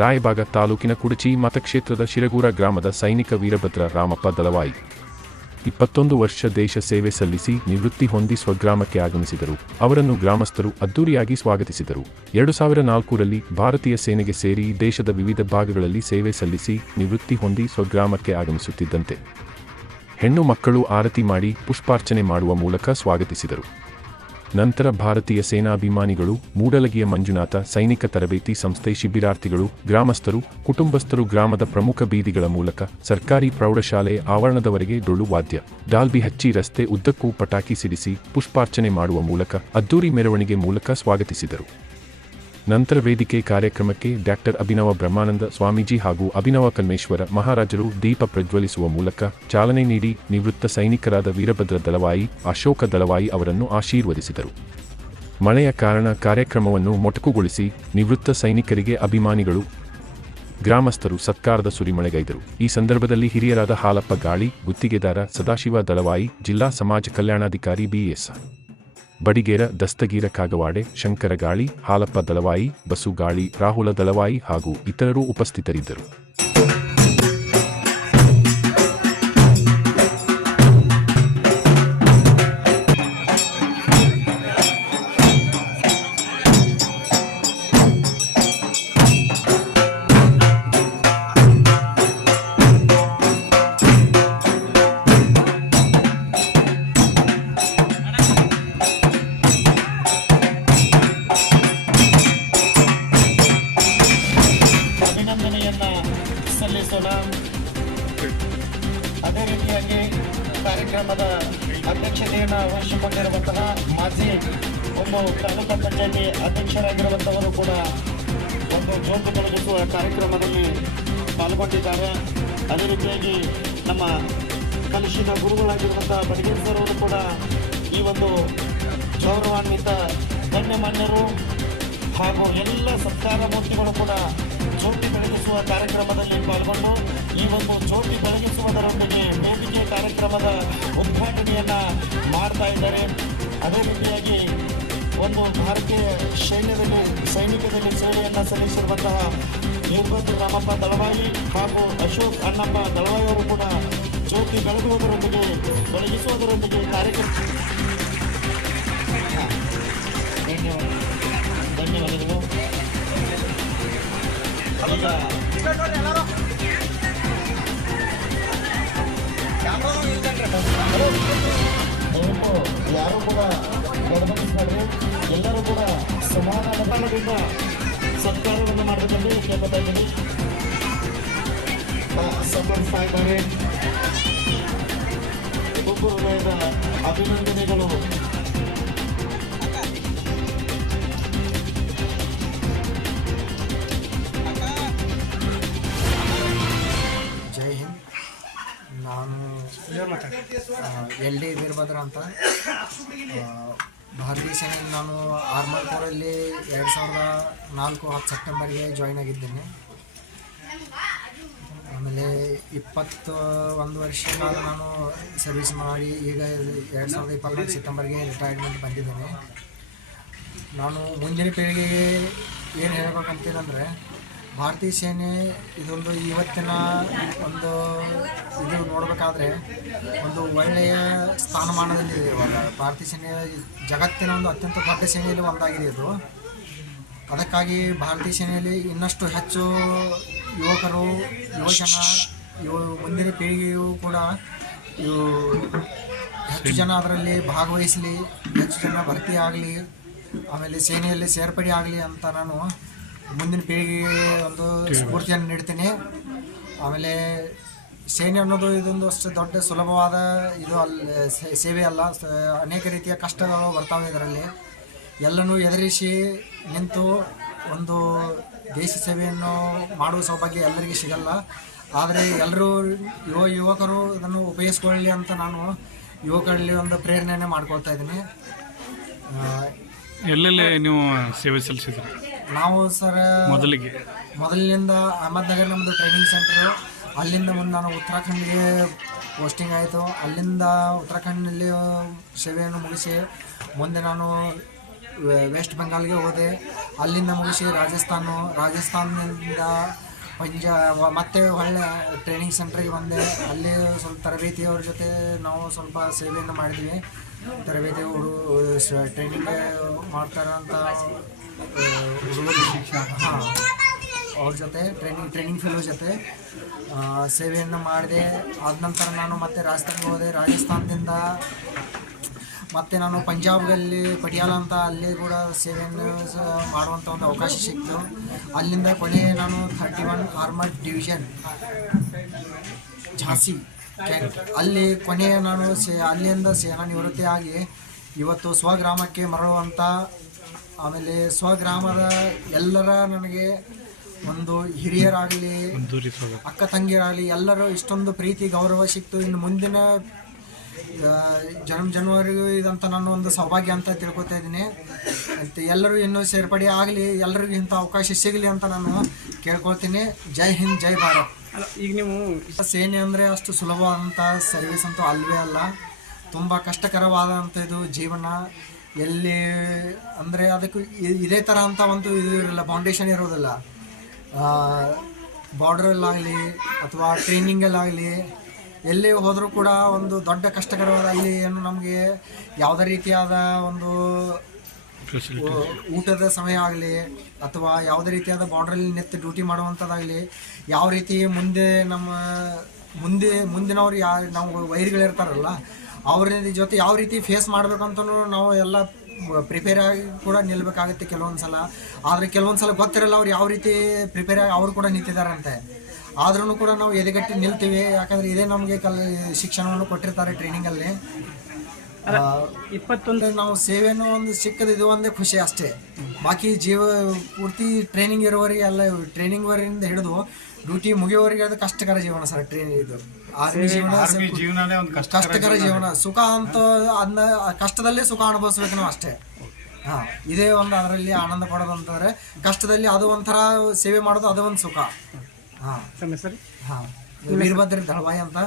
ರಾಯಬಾಗ ತಾಲೂಕಿನ ಕುಡಚಿ ಮತಕ್ಷೇತ್ರದ ಶಿರಗೂರ ಗ್ರಾಮದ ಸೈನಿಕ ವೀರಭದ್ರ ರಾಮಪ್ಪ ದಳವಾಯಿ 21 ವರ್ಷ ದೇಶ ಸೇವೆ ಸಲ್ಲಿಸಿ ನಿವೃತ್ತಿ ಹೊಂದಿ ಸ್ವಗ್ರಾಮಕ್ಕೆ ಆಗಮಿಸಿದರು. ಅವರನ್ನು ಗ್ರಾಮಸ್ಥರು ಅದ್ದೂರಿಯಾಗಿ ಸ್ವಾಗತಿಸಿದರು. 2004ರಲ್ಲಿ ಭಾರತೀಯ ಸೇನೆಗೆ ಸೇರಿ ದೇಶದ ವಿವಿಧ ಭಾಗಗಳಲ್ಲಿ ಸೇವೆ ಸಲ್ಲಿಸಿ ನಿವೃತ್ತಿ ಹೊಂದಿ ಸ್ವಗ್ರಾಮಕ್ಕೆ ಆಗಮಿಸುತ್ತಿದ್ದಂತೆ ಹೆಣ್ಣು ಮಕ್ಕಳು ಆರತಿ ಮಾಡಿ ಪುಷ್ಪಾರ್ಚನೆ ಮಾಡುವ ಮೂಲಕ ಸ್ವಾಗತಿಸಿದರು. ನಂತರ ಭಾರತೀಯ ಸೇನಾಭಿಮಾನಿಗಳು, ಮೂಡಲಗಿಯ ಮಂಜುನಾಥ ಸೈನಿಕ ತರಬೇತಿ ಸಂಸ್ಥೆ ಶಿಬಿರಾರ್ಥಿಗಳು, ಗ್ರಾಮಸ್ಥರು, ಕುಟುಂಬಸ್ಥರು ಗ್ರಾಮದ ಪ್ರಮುಖ ಬೀದಿಗಳ ಮೂಲಕ ಸರ್ಕಾರಿ ಪ್ರೌಢಶಾಲೆ ಆವರಣದವರೆಗೆ ಡೊಳ್ಳು ವಾದ್ಯ, ಡಾಲ್ಬಿ ಹಚ್ಚಿ ರಸ್ತೆ ಉದ್ದಕ್ಕೂ ಪಟಾಕಿ ಸಿಡಿಸಿ ಪುಷ್ಪಾರ್ಚನೆ ಮಾಡುವ ಮೂಲಕ ಅದ್ದೂರಿ ಮೆರವಣಿಗೆ ಮೂಲಕ ಸ್ವಾಗತಿಸಿದರು. ನಂತರ ವೇದಿಕೆ ಕಾರ್ಯಕ್ರಮಕ್ಕೆ ಡಾಕ್ಟರ್ ಅಭಿನವ ಬ್ರಹ್ಮಾನಂದ ಸ್ವಾಮೀಜಿ ಹಾಗೂ ಅಭಿನವ ಕಲ್ಮೇಶ್ವರ ಮಹಾರಾಜರು ದೀಪ ಪ್ರಜ್ವಲಿಸುವ ಮೂಲಕ ಚಾಲನೆ ನೀಡಿ ನಿವೃತ್ತ ಸೈನಿಕರಾದ ವೀರಭದ್ರ ದಳವಾಯಿ, ಅಶೋಕ ದಳವಾಯಿ ಅವರನ್ನು ಆಶೀರ್ವದಿಸಿದರು. ಮಳೆಯ ಕಾರಣ ಕಾರ್ಯಕ್ರಮವನ್ನು ಮೊಟಕುಗೊಳಿಸಿ ನಿವೃತ್ತ ಸೈನಿಕರಿಗೆ ಅಭಿಮಾನಿಗಳು, ಗ್ರಾಮಸ್ಥರು ಸತ್ಕಾರದ ಸುರಿಮಳೆಗೈದರು. ಈ ಸಂದರ್ಭದಲ್ಲಿ ಹಿರಿಯರಾದ ಹಾಲಪ್ಪ ಗಾಳಿ, ಗುತ್ತಿಗೆದಾರ ಸದಾಶಿವ ದಳವಾಯಿ, ಜಿಲ್ಲಾ ಸಮಾಜ ಕಲ್ಯಾಣಾಧಿಕಾರಿ ಬಿಎಸ್ ಬಡಿಗೇರ, ದಸ್ತಗೀರ ಕಾಗವಾಡೆ, ಶಂಕರ ಗಾಳಿ, ಹಾಲಪ್ಪ ದಳವಾಯಿ, ಬಸು ಗಾಳಿ, ರಾಹುಲ ದಳವಾಯಿ ಹಾಗೂ ಇತರರು ಉಪಸ್ಥಿತರಿದ್ದರು. ಅದೇ ರೀತಿಯಾಗಿ ಕಾರ್ಯಕ್ರಮದ ಅಧ್ಯಕ್ಷತೆಯನ್ನು ವಹಿಸಿಕೊಂಡಿರುವಂತಹ ಮಾಜಿ ತಾಲೂಕು ಪಂಚಾಯತಿ ಅಧ್ಯಕ್ಷರಾಗಿರುವಂತವರು ಕೂಡ ಒಂದು ಜ್ಯೋತಿ ಬೆಳಗಿಸುವ ಕಾರ್ಯಕ್ರಮದಲ್ಲಿ ಪಾಲ್ಗೊಂಡಿದ್ದಾರೆ. ಅದೇ ರೀತಿಯಾಗಿ ನಮ್ಮ ಕಲಿಸಿದ ಗುರುಗಳಾಗಿರುವಂತಹ ಬಡಿಗೇರ್ ಸರ್ ಅವರು ಕೂಡ ಈ ಒಂದು ಗೌರವಾನ್ವಿತ ಗಣ್ಯಮಾನ್ಯರು ಹಾಗೂ ಎಲ್ಲ ಸರ್ಕಾರ ಮೂರ್ತಿಗಳು ಕೂಡ ಜ್ಯೋತಿ ಬೆಳಗಿಸುವ ಕಾರ್ಯಕ್ರಮದಲ್ಲಿ ಪಾಲ್ಗೊಂಡು ಈ ಒಂದು ಜ್ಯೋತಿ ಬೆಳಗಿಸುವುದರೊಂದಿಗೆ ವೇದಿಕೆ ಕಾರ್ಯಕ್ರಮದ ಉದ್ಘಾಟನೆಯನ್ನ ಮಾಡ್ತಾ ಇದ್ದಾರೆ. ಅದೇ ರೀತಿಯಾಗಿ ಒಂದು ಭಾರತೀಯ ಸೈನಿಕದಲ್ಲಿ ಸೇವೆಯನ್ನು ಸಲ್ಲಿಸಿರುವಂತಹ ವೀರಭದ್ರ ರಾಮಪ್ಪ ದಳವಾಯಿ ಹಾಗೂ ಅಶೋಕ್ ಅಣ್ಣಪ್ಪ ದಳವಾಯಿ ಅವರು ಕೂಡ ಜ್ಯೋತಿ ಬೆಳಗಿಸುವುದರೊಂದಿಗೆ ಕಾರ್ಯಕ್ರಮ. ಧನ್ಯವಾದಗಳು. ಯಾರು ಕೂಡ ಗಮನಿಸ್ತಾರೆ, ಎಲ್ಲರೂ ಕೂಡ ಸಮಾಧಾನದಿಂದ ಸತ್ಕಾರವನ್ನು ಮಾಡಬೇಕಂದ್ರೆ ಕೇಳ್ತಾ ಇದ್ದೀನಿ. ಸಮರ್ಪಿಸ್ತಾ ಇದ್ದಾರೆ. ತುಂಬ ಹೃದಯದ ಅಭಿನಂದನೆಗಳು. ನಾನು LD ವೀರಭದ್ರ ಅಂತ, ಭಾರತೀಯ ಸೇನೆಯಲ್ಲಿ ನಾನು ಆರ್ಮರ್ ಕೋರಲ್ಲಿ 2004 10 ಸೆಪ್ಟೆಂಬರ್ಗೆ ಜಾಯ್ನ್ ಆಗಿದ್ದೇನೆ. ಆಮೇಲೆ 21 ವರ್ಷ ಕಾಲ ನಾನು ಸರ್ವಿಸ್ ಮಾಡಿ ಈಗ 2024 ಸೆಪ್ಟೆಂಬರ್ಗೆ ರಿಟೈರ್ಮೆಂಟ್ ಬಂದಿದ್ದೇನೆ. ನಾನು ಮುಂದಿನ ಪೀಳಿಗೆಗೆ ಏನು ಹೇಳಬೇಕಂತಂದರೆ, ಭಾರತೀಯ ಸೇನೆ ಇದೊಂದು ಇವತ್ತಿನ ಒಂದು ಇದು ನೋಡಬೇಕಾದ್ರೆ ಒಂದು ಒಳ್ಳೆಯ ಸ್ಥಾನಮಾನದಲ್ಲಿದೆ. ಇವಾಗ ಭಾರತೀಯ ಸೇನೆ ಜಗತ್ತಿನ ಒಂದು ಅತ್ಯಂತ ದೊಡ್ಡ ಸೇನೆಯಲ್ಲಿ ಒಂದಾಗಿದೆ ಇದು. ಅದಕ್ಕಾಗಿ ಭಾರತೀಯ ಸೇನೆಯಲ್ಲಿ ಇನ್ನಷ್ಟು ಹೆಚ್ಚು ಯುವಕರು, ಮುಂದಿನ ಪೀಳಿಗೆಯೂ ಕೂಡ ಹೆಚ್ಚು ಜನ ಅದರಲ್ಲಿ ಭಾಗವಹಿಸಲಿ, ಹೆಚ್ಚು ಜನ ಭರ್ತಿ ಆಗಲಿ, ಆಮೇಲೆ ಸೇನೆಯಲ್ಲಿ ಸೇರ್ಪಡೆ ಆಗಲಿ ಅಂತ ನಾನು ಮುಂದಿನ ಪೀಳಿಗೆಗೆ ಒಂದು ಸ್ಫೂರ್ತಿಯನ್ನು ನೀಡ್ತೀನಿ. ಆಮೇಲೆ ಸೇನೆ ಅನ್ನೋದು ಇದೊಂದು ಅಷ್ಟು ದೊಡ್ಡ ಸುಲಭವಾದ ಇದು ಸೇವೆ ಅಲ್ಲ. ಅನೇಕ ರೀತಿಯ ಕಷ್ಟಗಳು ಬರ್ತಾವೆ ಇದರಲ್ಲಿ. ಎಲ್ಲನೂ ಎದುರಿಸಿ ನಿಂತು ಒಂದು ದೇಶ ಸೇವೆಯನ್ನು ಮಾಡುವ ಸೌಭಾಗ್ಯ ಎಲ್ಲರಿಗೂ ಸಿಗಲ್ಲ. ಆದರೆ ಎಲ್ಲರೂ ಯುವಕರು ಇದನ್ನು ಉಪಯೋಗಿಸ್ಕೊಳ್ಳಿ ಅಂತ ನಾನು ಯುವಕರಲ್ಲಿ ಒಂದು ಪ್ರೇರಣೆಯನ್ನು ಮಾಡ್ಕೊಳ್ತಾ ಇದ್ದೀನಿ. ಎಲ್ಲೆಲ್ಲಿ ನೀವು ಸೇವೆ ಸಲ್ಲಿಸಿದ್ರಿ? ನಾವು ಸರ್ ಮೊದಲಿನಿಂದ ಅಹಮದ್ನಗರ್ ನಮ್ಮದು ಟ್ರೈನಿಂಗ್ ಸೆಂಟರು. ಅಲ್ಲಿಂದ ಮುಂದೆ ನಾನು ಉತ್ತರಾಖಂಡ್ಗೆ ಪೋಸ್ಟಿಂಗ್ ಆಯಿತು. ಅಲ್ಲಿಂದ ಉತ್ತರಾಖಂಡ್ನಲ್ಲಿ ಸೇವೆಯನ್ನು ಮುಗಿಸಿ ಮುಂದೆ ನಾನು ವೆಸ್ಟ್ ಬೆಂಗಾಲ್ಗೆ ಹೋದೆ. ಅಲ್ಲಿಂದ ಮುಗಿಸಿ ರಾಜಸ್ಥಾನದಿಂದ ಮತ್ತೆ ಒಳ್ಳೆ ಟ್ರೈನಿಂಗ್ ಸೆಂಟ್ರಿಗೆ ಬಂದೆ. ಅಲ್ಲಿ ಸ್ವಲ್ಪ ತರಬೇತಿಯವ್ರ ಜೊತೆ ನಾವು ಸ್ವಲ್ಪ ಸೇವೆಯನ್ನು ಮಾಡಿದ್ವಿ. ತರಬೇತಿ ಟ್ರೈನಿಂಗ್ ಮಾಡ್ತಾರಂಥ ಹುಡುಗರು ಅವ್ರ ಜೊತೆ ಟ್ರೈನಿಂಗ್ ಫೆಲೋ ಜೊತೆ ಸೇವೆಯನ್ನು ಮಾಡಿದೆ. ಆದ ನಂತರ ನಾನು ಮತ್ತೆ ರಾಜಸ್ಥಾನ್ಗೆ ಹೋದೆ. ರಾಜಸ್ಥಾನದಿಂದ ಮತ್ತು ನಾನು ಪಂಜಾಬ್ನಲ್ಲಿ ಪಟಿಯಾಲ ಅಂತ ಅಲ್ಲಿ ಕೂಡ ಸೇವೆಯನ್ನು ಮಾಡುವಂಥ ಒಂದು ಅವಕಾಶ ಸಿಕ್ತು. ಅಲ್ಲಿಂದ ಕೊನೆ ನಾನು 31 ಆರ್ಮರ್ಡ್ ಡಿವಿಷನ್ ಝಾನ್ಸಿ ಕ್ಯಾಂಟ್ ಅಲ್ಲಿ ಕೊನೆ ನಾನು ಅಲ್ಲಿಂದ ಸೇನಾ ನಿವೃತ್ತಿ ಆಗಿ ಇವತ್ತು ಸ್ವಗ್ರಾಮಕ್ಕೆ ಮರಳುವಂಥ, ಆಮೇಲೆ ಸ್ವಗ್ರಾಮದ ಎಲ್ಲರ ನನಗೆ ಒಂದು ಹಿರಿಯರಾಗಲಿ ಅಕ್ಕ ತಂಗಿಯರಾಗಲಿ ಎಲ್ಲರೂ ಇಷ್ಟೊಂದು ಪ್ರೀತಿ ಗೌರವ ಸಿಕ್ತು. ಇನ್ನು ಮುಂದಿನ ಜನವರಿಗೂ ಇದಂತ ನಾನು ಒಂದು ಸೌಭಾಗ್ಯ ಅಂತ ತಿಳ್ಕೊತಾ ಇದ್ದೀನಿ. ಮತ್ತು ಎಲ್ಲರೂ ಇನ್ನೂ ಸೇರ್ಪಡೆ ಆಗಲಿ, ಎಲ್ಲರಿಗೂ ಇಂಥ ಅವಕಾಶ ಸಿಗಲಿ ಅಂತ ನಾನು ಕೇಳ್ಕೊಳ್ತೀನಿ. ಜೈ ಹಿಂದ್, ಜೈ ಭಾರತ್. ಈಗ ನೀವು ಸೇನೆ ಅಂದರೆ ಅಷ್ಟು ಸುಲಭವಾದಂಥ ಸರ್ವಿಸ್ ಅಂತೂ ಅಲ್ವೇ ಅಲ್ಲ. ತುಂಬ ಕಷ್ಟಕರವಾದಂಥದ್ದು ಜೀವನ. ಎಲ್ಲಿ ಅಂದರೆ ಅದಕ್ಕೂ ಇದೇ ಥರ ಅಂತ ಒಂದು ಇದು ಇರಲ್ಲ, ಫೌಂಡೇಶನ್ ಇರೋದಿಲ್ಲ. ಬಾರ್ಡ್ರಲ್ಲಾಗಲಿ ಅಥವಾ ಟ್ರೈನಿಂಗಲ್ಲಾಗಲಿ ಎಲ್ಲಿ ಹೋದರೂ ಕೂಡ ಒಂದು ದೊಡ್ಡ ಕಷ್ಟಕರವಾದ ಅಲ್ಲಿ ಏನು ನಮಗೆ ಯಾವುದೇ ರೀತಿಯಾದ ಒಂದು ಊಟದ ಸಮಯ ಆಗಲಿ ಅಥವಾ ಯಾವುದೇ ರೀತಿಯಾದ ಬಾರ್ಡ್ರಲ್ಲಿ ನಿಂತು ಡ್ಯೂಟಿ ಮಾಡುವಂಥದ್ದಾಗಲಿ, ಯಾವ ರೀತಿ ಮುಂದಿನವ್ರು ನಾವು ವೈರಿಗಳಿರ್ತಾರಲ್ಲ ಅವ್ರ ಜೊತೆ ಯಾವ ರೀತಿ ಫೇಸ್ ಮಾಡಬೇಕಂತಲೂ ನಾವು ಎಲ್ಲ ಪ್ರಿಪೇರ್ ಆಗಿ ಕೂಡ ನಿಲ್ಲಬೇಕಾಗುತ್ತೆ ಕೆಲವೊಂದು ಸಲ. ಆದರೆ ಕೆಲವೊಂದು ಸಲ ಗೊತ್ತಿರಲ್ಲ ಅವ್ರು ಯಾವ ರೀತಿ ಪ್ರಿಪೇರ್ ಆಗಿ ಅವರು ಕೂಡ ನಿಂತಿದ್ದಾರಂತೆ. ಆದ್ರೂ ಕೂಡ ನಾವು ಎದೆಗಟ್ಟಿ ನಿಲ್ತೀವಿ, ಯಾಕಂದರೆ ಇದೇ ನಮಗೆ ಶಿಕ್ಷಣವನ್ನು ಕೊಟ್ಟಿರ್ತಾರೆ ಟ್ರೈನಿಂಗಲ್ಲಿ. 21 ನಾವು ಸೇವೆನೂ ಒಂದು ಸಿಕ್ಕದು ಇದು ಒಂದೇ ಖುಷಿ ಅಷ್ಟೇ. ಬಾಕಿ ಪೂರ್ತಿ ಟ್ರೈನಿಂಗ್ ಇರೋವರೆಗೆ ಎಲ್ಲ, ಟ್ರೈನಿಂಗ್ ವರೆಯಿಂದ ಹಿಡಿದು ಡ್ಯೂಟಿ ಮುಗಿಯೋವರೆಗೆ ಅದು ಕಷ್ಟಕರ ಜೀವನ ಸರ್. ಇದು ಆರ್ಮಿ ಜೀವನ ಕಷ್ಟಕರ ಜೀವನ. ಸುಖ ಅಂತ ಅದನ್ನ ಕಷ್ಟದಲ್ಲೇ ಸುಖ ಅನುಭವಿಸ್ಬೇಕು ನಾವು ಅಷ್ಟೇ. ಇದೇ ಒಂದು ಅದರಲ್ಲಿ ಆನಂದ ಪಡೋದು ಅಂತಂದರೆ ಕಷ್ಟದಲ್ಲಿ ಅದು ಒಂಥರ ಸೇವೆ ಮಾಡೋದು, ಅದು ಒಂದು ಸುಖ. ವೀರಭದ್ರ ದಳವಾಯಿ ಅಂತ.